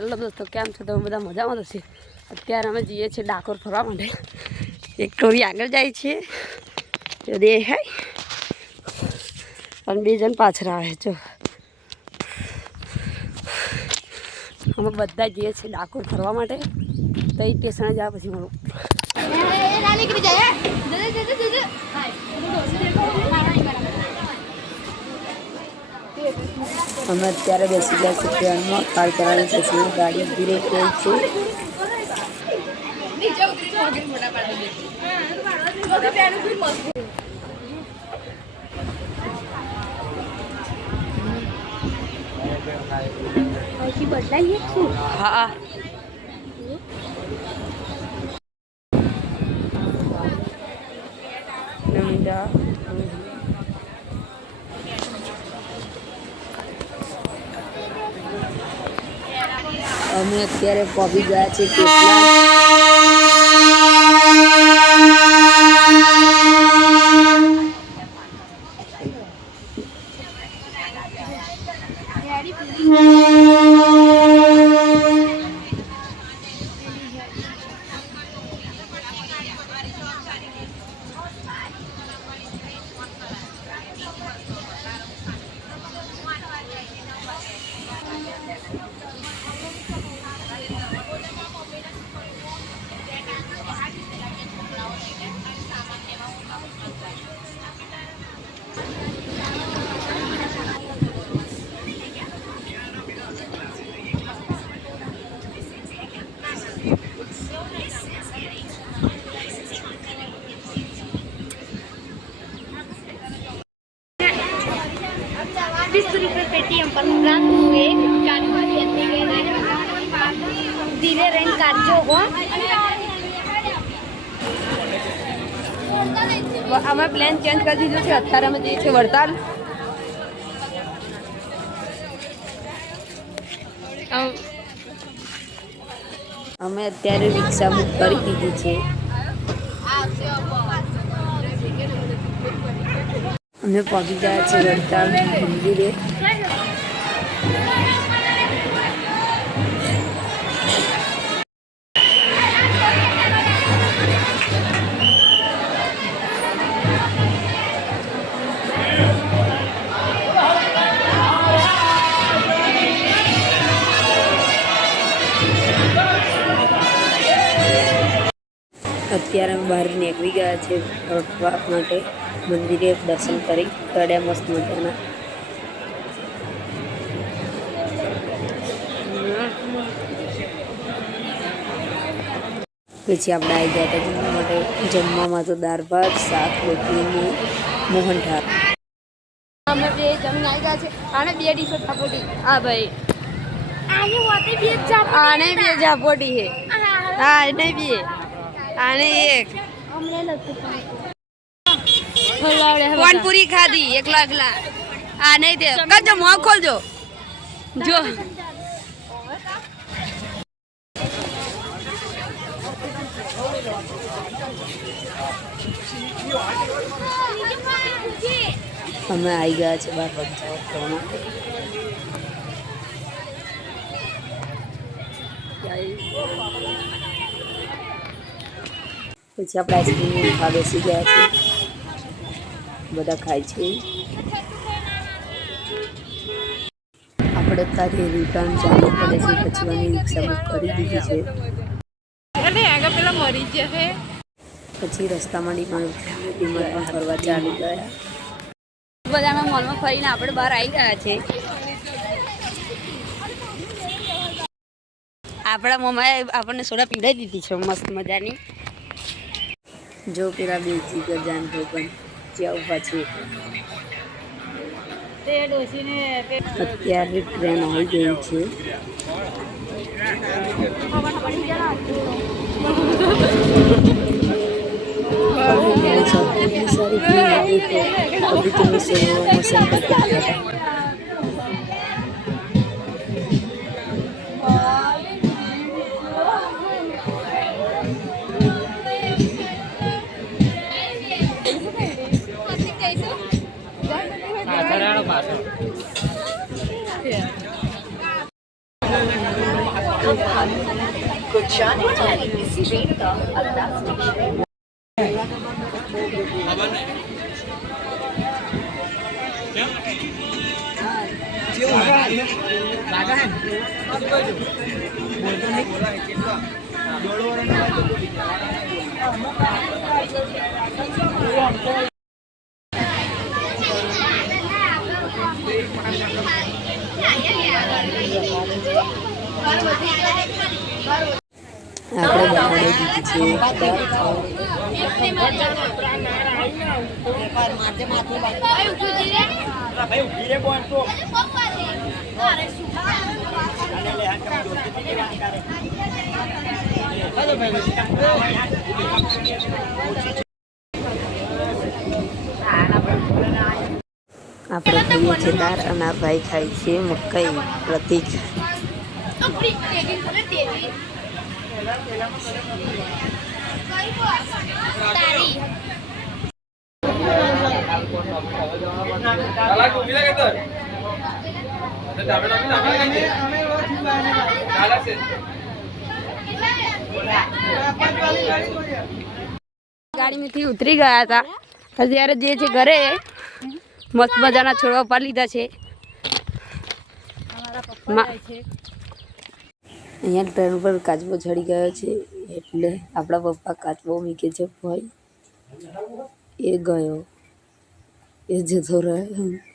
Hello દોસ્તો, કેમ છો તમે બધા? મજામાં તો છે. અત્યારે અમે જઈએ છીએ ડાકોર ફરવા માટે. એક ટોરી આગળ જાય છે જો દેખાય, અને બે જણ પાછળ આવે. જો અમે બધા જઈએ છીએ ડાકોર ફરવા માટે. તો એ સ્ટેશને જાય પછી મળું. અમે અત્યારે બેસી ગયા છીએ ટ્રેનમાં. કાલ કરવાની છે, ગાડી ઊભી રહી ગઈ છે. હા, અમે અત્યારે પહોંચી ગયા છીએ કેટલા. पेटीएम पर रात हुए धीरे रेंज काटो हो અમે પ્લાન ચેન્જ કરી દીધો છે. અત્યારે અમે જઈએ છીએ વડતાલ. અમે અત્યારે રિક્ષા બુક કરી દીધી છે. અમે પહોંચી ગયા છીએ વડતાલ મંદિરે. અત્યારે અમે બહાર નીકળી ગયા છે ફરવા માટે. મંદિરે દર્શન કરી ચડ્યા મસ્ત મજાના. પછી આપણે આવી ગયા હતા જમવા માટે. જમવામાં તો દાળ ભાત, શાક, રોટલી, મોહનથાળ. અમે બે જમીન આવી ગયા છે. આને બે ડીશો ઝાપોટી. હા ભાઈ, આને બે ઝાપોટી છે. હા, એને બે, આને એક. કોનપુરી ખાધી એકલા એકલા. આ નહીં દે કરજો, મોં ખોલજો. જો અમે આવી ગયા છે બહાર પંચાવત કરવા માટે. પછી આપણે આઈસ્ક્રીમ ખાવા બેસી ગયા છે. બધા ખાય છે. આપણે તારી રિટર્ન જવું પડે છે. પછી અમે રિક્ષા બુક કરી દીધી છે. પછી રસ્તામાં ડીમાર્ટમાં ફરવા ચાલી ગયા. બધામાં મોલમાં ફરીને આપણે બહાર આવી ગયા છે. આપણા મમ્માએ આપણને સોડા પીવડાવી દીધી છે મસ્ત મજાની. જો પેલા બે જીગર જાન ભાઈ પણ જ્યાં ઊભા છે. અત્યારે ટ્રેન આવી ગઈ છે. सारी अभी तुम्हें सेवाओं संपर्क करा. બનાવી દીધી છે આપણે ખાઈએ છીએ દાળ અને આ ભાઈ ખાય છે મકાઈ પ્રતિક ગાડીમાંથી ઉતરી ગયા હતા અત્યારે જે છે ઘરે મસ્ત મજાના છોડવા પાડી લીધા છે અહીંયા ટ્રેન ઉપર કાચબો ચડી ગયો છે એટલે આપણા પપ્પા કાચબો મૂકે છે ભાઈ એ ગયો એ જતો રહ્યો